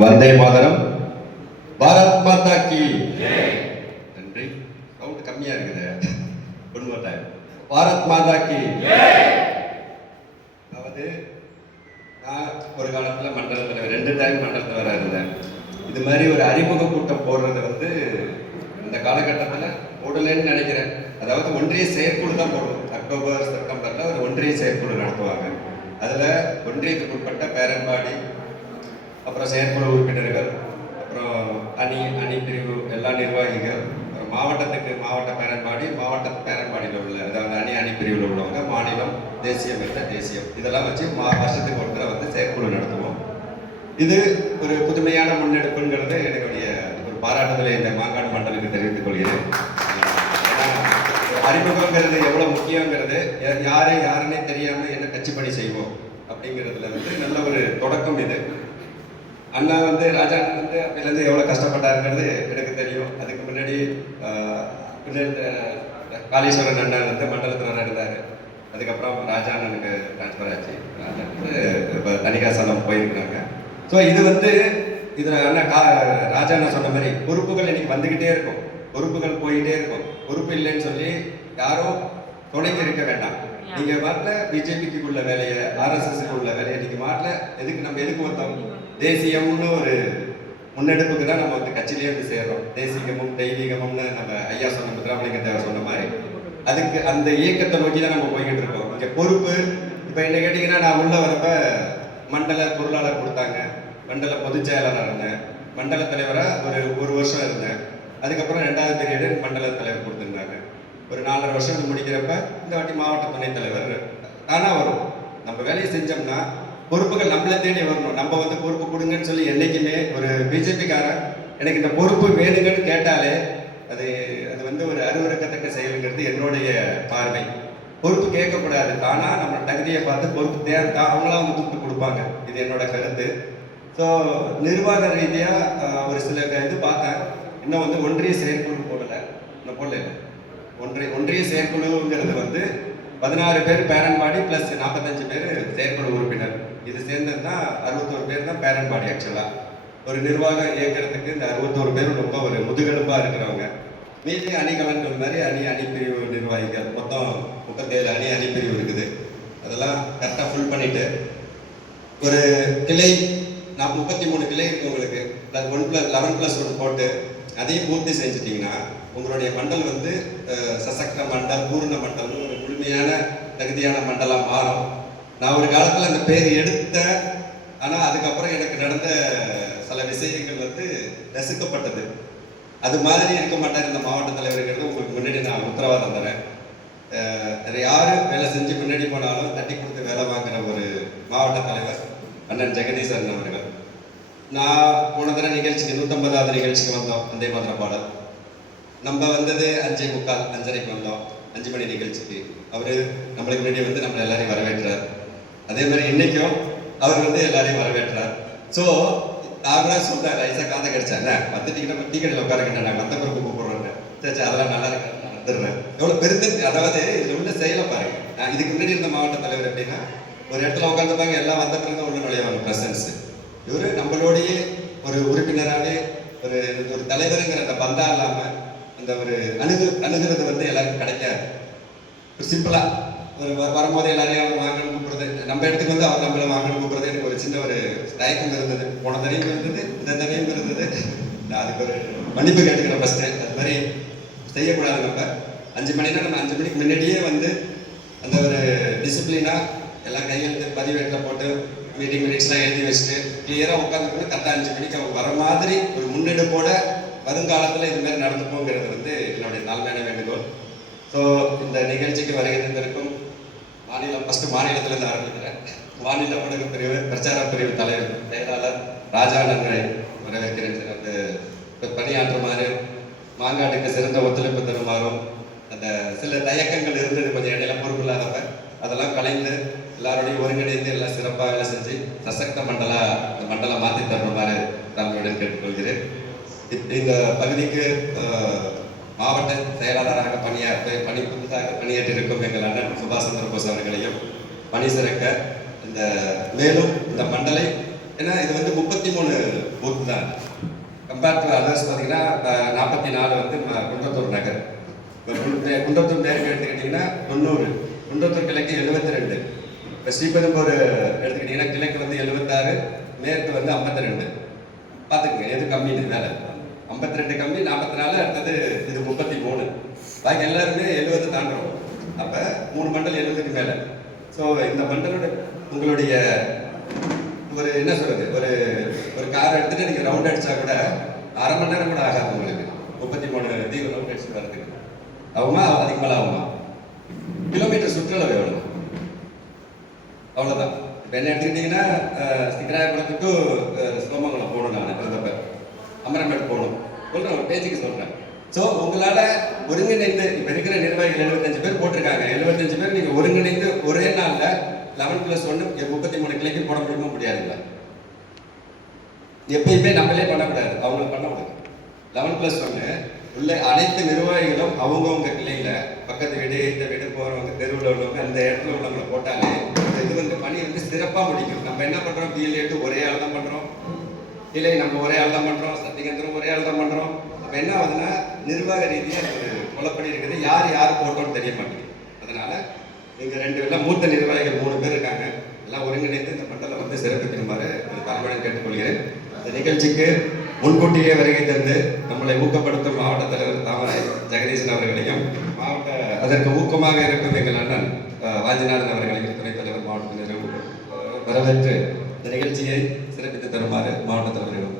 வந்தே மாதரம். பாரத் மாதா கி. நன்றி. சவுண்ட் கம்மியா இருக்குது. ஒன் மோர் டைம் பாரத் மாதா கி. அதாவது நான் ஒரு காலத்துல மண்டலத்துல ரெண்டு டைம் மண்டலத்துல வர இருந்தேன். இது மாதிரி ஒரு அறிமுக கூட்டம் போடுறது வந்து இந்த காலகட்டத்துல போடலன்னு நினைக்கிறேன். அதாவது ஒன்றிய செயற்குழு தான் போடும் அக்டோபர் செப்டம்பர்ல ஒரு ஒன்றிய செயற்குழு நடத்துவாங்க. அதுல ஒன்றியத்துக்கு உட்பட்ட பேரன்பாடி அப்புறம் செயற்குழு உறுப்பினர்கள் அப்புறம் அணி அணி பிரிவு எல்லா நிர்வாகிகள் அப்புறம் மாவட்டத்துக்கு மாவட்ட பேரன்பாடி மாவட்ட பேரன்பாடியில் உள்ள அதாவது அணி அணி பிரிவில் உள்ளவங்க மாநிலம் தேசியம் என்ற தேசியம் இதெல்லாம் வச்சு மா வருஷத்துக்கு ஒரு தடவை வந்து செயற்குழு நடத்துவோம். இது ஒரு புதுமையான முன்னெடுப்புங்கிறது என்னுடைய ஒரு பாராட்டுதலை இந்த மாங்காடு மண்டலுக்கு தெரிவித்துக் கொள்கிறேன். அறிமுகங்கிறது எவ்வளோ முக்கியங்கிறது யா- யாரை யாருன்னே தெரியாமல் என்ன கட்சி பணி செய்வோம் அப்படிங்கிறதுல வந்து நல்ல ஒரு தொடக்கம் இது. அண்ணா வந்து ராஜா அண்ணன் வந்து அப்பையிலேருந்து எவ்வளோ கஷ்டப்பட்டாருங்கிறது எனக்கு தெரியும். அதுக்கு முன்னாடி பின்னாடி காளீஸ்வரன் அண்ணன் வந்து மண்டலத்தில் இருந்தார். அதுக்கப்புறம் ராஜா அண்ணனுக்கு ட்ரான்ஸ்ஃபர் ஆச்சு. ராஜா வந்து இப்போ தனிகாசலம் போயிருக்காங்க. ஸோ இது வந்து இதில் அண்ணா கா ராஜா அண்ணன் சொன்ன மாதிரி பொறுப்புகள் இன்னைக்கு வந்துக்கிட்டே இருக்கும். பொறுப்புகள் போயிட்டே இருக்கும். பொறுப்பு இல்லைன்னு சொல்லி யாரும் துணைக்கு இருக்க வேண்டாம். நீங்க மாட்டில பிஜேபிக்கு உள்ள வேலையை ஆர்எஸ்எஸ்க்கு உள்ள வேலையை நீங்க மாட்டல எதுக்கு நம்ம எதுக்கு வந்தோம்? தேசியம்னு ஒரு முன்னெடுப்புக்கு தான் நம்ம வந்து கட்சியிலேயே வந்து சேர்றோம். தேசிகமும் தெய்வீகமும்னு நம்ம ஐயா சொன்ன முத்துராமலிங்க தேவை சொன்ன மாதிரி. அதுக்கு அந்த இயக்கத்தை நோக்கி தான் நம்ம போய்கிட்டு இருக்கோம். இங்க பொறுப்பு இப்போ என்ன கேட்டிங்கன்னா நான் உள்ள வரப்ப மண்டல பொருளாளர் கொடுத்தாங்க. மண்டல பொதுச் செயலாளர் இருந்தேன். மண்டல தலைவரா ஒரு ஒரு வருஷம் இருந்தேன். அதுக்கப்புறம் ரெண்டாவது பீரியடு மண்டல தலைவர் கொடுத்துருந்தாங்க. ஒரு நாலரை வருஷம் முடிக்கிறப்ப இந்த வாட்டி மாவட்ட துணைத் தலைவர் வரும். நம்ம வேலையை செஞ்சோம்னா பொறுப்புகள் நம்மளை தேடி வரணும். நம்ம வந்து பொறுப்பு கொடுங்கன்னு சொல்லி என்றைக்குமே ஒரு பிஜேபிக்காரன் எனக்கு இந்த பொறுப்பு வேணுங்கன்னு கேட்டாலே அது அது வந்து ஒரு அருவறுக்கத்தக்க செயலுங்கிறது என்னுடைய பார்வை. பொறுப்பு கேட்கக்கூடாது. தானா நம்ம தகுதியை பார்த்து பொறுப்பு தே அவங்களாம் வந்து கூப்பிட்டு கொடுப்பாங்க. இது என்னோட கருத்து. ஸோ நிர்வாக ரீதியாக ஒரு சில இது பார்த்தேன். இன்னும் வந்து ஒன்றிய செயற்குழு போடலை. இன்னும் போடல. ஒன்றிய ஒன்றிய செயற்குழுங்கிறது வந்து பதினாறு பேர் பேரன் பாடி ப்ளஸ் நாற்பத்தஞ்சு பேர் செயற்குழு உறுப்பினர். இது சேர்ந்தது தான் அறுபத்தோரு பேர் தான் பேரன் பாடி ஆக்சுவலாக ஒரு நிர்வாகம் இயக்கிறதுக்கு இந்த அறுபத்தோரு பேரும் ரொம்ப ஒரு முதுகெலும்பாக இருக்கிறவங்க. மீதி அணிகலன்கள் மாதிரி அணி அணிப்பிரிவு நிர்வாகிகள். மொத்தம் முப்பத்தேழு அணி அணிப்பிரிவு இருக்குது. அதெல்லாம் கரெக்டாக ஃபுல் பண்ணிவிட்டு ஒரு கிளை நான் முப்பத்தி மூணு கிளை இருக்கு உங்களுக்கு. Plus one plus eleven plus one போட்டு அதையும் பூர்த்தி செஞ்சிட்டிங்கன்னா உங்களுடைய மண்டல் வந்து சசக்த மண்டல் பூர்ண மண்டல் ஒரு முழுமையான தகுதியான மண்டலம் மாறும். நான் ஒரு காலத்தில் அந்த பேர் எடுத்தேன். ஆனால் அதுக்கப்புறம் எனக்கு நடந்த சில விஷயங்கள் வந்து ரசிக்கப்பட்டது அது மாதிரி இருக்க மாட்டார் இந்த மாவட்ட தலைவருங்கிறது உங்களுக்கு முன்னாடி நான் உத்தரவாதம் தரேன். யார் வேலை செஞ்சு முன்னாடி போனாலும் தட்டி கொடுத்து வேலை வாங்குற ஒரு மாவட்ட தலைவர் அண்ணன் ஜெகதீசன் அவர்கள். நான் போன தடவை நிகழ்ச்சிக்கு நூற்றம்பதாவது நிகழ்ச்சிக்கு வந்தோம். வந்தே மாதிரி பாடல். நம்ம வந்தது அஞ்சே முக்கால் அஞ்சரைக்கு வந்தோம். அஞ்சு மணி நிகழ்ச்சிக்கு. அவர் நம்மளுக்கு முன்னாடி வந்து நம்மளை எல்லாரையும் வரவேற்றார். அதே மாதிரி இன்னைக்கும் அவர் வந்து எல்லாரையும் வரவேற்றார். ஸோ அவராக சொல்றாரு ஐசா காந்த கிடைச்சாங்க வந்துட்டீங்கன்னா டீ கடையில் உட்காருங்க நான் வந்த பிறகு கூப்பிடுறேன் சரி சரி அதெல்லாம் நல்லா இருக்கு நான் வந்துடுறேன். எவ்வளோ பெருத்து அதாவது இதில் உள்ள செயலை பாருங்க. நான் இதுக்கு முன்னாடி இருந்த மாவட்ட தலைவர் எப்படின்னா ஒரு இடத்துல உட்காந்துப்பாங்க எல்லாம் வந்த பிறகு உள்ள நுழைவாங்க பிரசன்ஸ் இவர் நம்மளோடயே ஒரு உறுப்பினராகவே ஒரு ஒரு தலைவருங்கிற அந்த பந்தா இல்லாமல் அந்த ஒரு அணுகு அணுகிறது வந்து எல்லாருக்கும் கிடைக்காது. ஒரு சிம்பிளாக ஒரு வரும்போது எல்லாரையும் அவர் வாங்கணும் கூப்பிடுறது நம்ம இடத்துக்கு வந்து அவர் நம்மள வாங்கணும் கூப்பிடுறது எனக்கு ஒரு சின்ன ஒரு தயக்கம் இருந்தது. போன தடையும் இருந்தது இந்த தடையும் இருந்தது. நான் அதுக்கு ஒரு மன்னிப்பு கேட்டுக்கிறேன் ஃபஸ்ட்டு அது மாதிரி செய்யக்கூடாது நம்ம. அஞ்சு மணினா நம்ம அஞ்சு மணிக்கு முன்னாடியே வந்து அந்த ஒரு டிசிப்ளினாக எல்லாம் கையெழுத்து பதிவேட்டில் போட்டு மீட்டிங் மினிட்ஸ்லாம் எழுதி வச்சுட்டு கிளியராக உட்காந்துக்கணும் கரெக்டாக அஞ்சு மணிக்கு அவங்க வர மாதிரி ஒரு முன்னெடுப்போட வருங்காலத்தில் இது மாதிரி நடந்துப்போங்கிறது வந்து என்னுடைய தாழ்மையான வேண்டுகோள். ஸோ இந்த நிகழ்ச்சிக்கு வருகை தந்திருக்கும் மாநிலம் ஃபஸ்ட்டு மாநிலத்திலிருந்து ஆரம்பிக்கிறேன். மாநில ஊடக பிரிவு பிரச்சார பிரிவு தலைவர் செயலாளர் ராஜா நன்மை வரவேற்கிறேன் சார். அந்த இப்ப பணியாற்றுமாறு மாங்காட்டுக்கு சிறந்த ஒத்துழைப்பு தருமாறும் அந்த சில தயக்கங்கள் இருந்தது கொஞ்சம் இடையில பொறுப்பில்லாதப்ப அதெல்லாம் கலைந்து எல்லாரோடையும் ஒருங்கிணைந்து எல்லாம் சிறப்பாக வேலை செஞ்சு சசக்த மண்டல இந்த மண்டலம் மாற்றி தருமாறு தமிழிடம் கேட்டுக்கொள்கிறேன். இந்த பகுதிக்கு மாவட்ட செயலாளராக பணியாற்ற பணி புதிதாக பணியாற்றிருக்கும் எங்கள் அண்ணன் சுபாஷ் சந்திர போஸ் அவர்களையும் பணி சிறக்க இந்த மேலும் இந்த மண்டலை ஏன்னா இது வந்து முப்பத்தி மூணு பூத்து தான். கம்பேர் டு அதர்ஸ் பார்த்தீங்கன்னா நாற்பத்தி நாலு வந்து குன்றத்தூர் நகர். இப்போ குன்ற- குன்றத்தூர் மேற்கு எடுத்துக்கிட்டிங்கன்னா தொண்ணூறு குன்றத்தூர் கிழக்கு எழுபத்தி ரெண்டு இப்போ ஸ்ரீபெரும்பூர் எடுத்துக்கிட்டிங்கன்னா கிழக்கு வந்து எழுபத்தாறு மேற்கு வந்து ஐம்பத்தி ரெண்டு பார்த்துக்குங்க எது கம்மின்னு மேலே? ஐம்பத்தி ரெண்டு கம்மி நாற்பத்தி நாலு அடுத்தது இது முப்பத்தி மூணு பாக்கி எல்லாருமே எழுபது தாண்டுறோம். அப்போ மூணு மண்டல் எழுபதுக்கு மேலே. ஸோ இந்த மண்டலோட உங்களுடைய ஒரு என்ன சொல்றது? ஒரு ஒரு கார் எடுத்துட்டு நீங்கள் ரவுண்ட் அடிச்சா கூட அரை மணி நேரம் கூட ஆகாது உங்களுக்கு. முப்பத்தி மூணு தீவு ரவுண்ட் அடிச்சு வரதுக்கு ஆகுமா? அதுக்கு ஆகுமா? கிலோமீட்டர் சுற்றளவு எவ்வளோ அவ்வளோதான் இப்போ என்ன எடுத்துக்கிட்டீங்கன்னா சிக்கராயபுரத்து டு சிவமங்கலம் போகணும் நான் இருந்தப்ப அமரமேடு போகணும். சொல்கிறேன் ஒரு பேச்சுக்கு சொல்கிறேன் ஸோ உங்களால் ஒருங்கிணைந்து இப்போ இருக்கிற நிர்வாகிகள் எழுபத்தஞ்சு பேர் போட்டிருக்காங்க. எழுபத்தஞ்சு பேர் நீங்கள் ஒருங்கிணைந்து ஒரே நாளில் லெவன் பிளஸ் ஒன்று முப்பத்தி மூணு கிளைக்கு போட முடியுமா முடியாதுல்ல எப்பயுமே நம்மளே பண்ணக்கூடாது. அவங்க பண்ண லெவன் பிளஸ் ஒன்று உள்ள அனைத்து நிர்வாகிகளும் அவங்கவுங்க கிளையில் பக்கத்து வீடு இந்த வீடு போகிறவங்க தெருவில் உள்ளவங்க அந்த இடத்துல உள்ளவங்களை போட்டாலே சிறப்பாக முடிக்கும். நம்ம என்ன பண்ணுறோம் பிஎல்ஏட்டு ஒரே ஆள் தான் பண்ணுறோம் இல்லை நம்ம ஒரே ஆள் தான் பண்ணுறோம் சத்தியகந்திரம் ஒரே ஆள் தான் பண்ணுறோம் அப்போ என்ன ஆகுதுன்னா நிர்வாக ரீதியாக ஒரு குழப்படி இருக்குது. யார் யார் போட்டோம்னு தெரிய மாட்டேங்குது. அதனால் எங்கள் ரெண்டு எல்லாம் மூத்த நிர்வாகிகள் மூணு பேர் இருக்காங்க. எல்லாம் ஒருங்கிணைந்து இந்த மண்டலம் வந்து சிறப்பிக்கணுமாறு ஒரு தாழ்மையுடன் கேட்டுக்கொள்கிறேன். இந்த நிகழ்ச்சிக்கு முன்கூட்டியே வருகை தந்து நம்மளை ஊக்கப்படுத்தும் மாவட்ட தலைவர் தாமரை ஜெகதீசன் அவர்களையும் மாவட்ட அதற்கு ஊக்கமாக இருக்கும் எங்கள் அண்ணன் வாஞ்சிநாதன் அவர்களையும் துணைத் தலைவர் மாவட்ட நிர்வாகம் வரவேற்று இந்த நிகழ்ச்சியை சிறப்பித்து தருமாறு மாவட்ட தலைவர்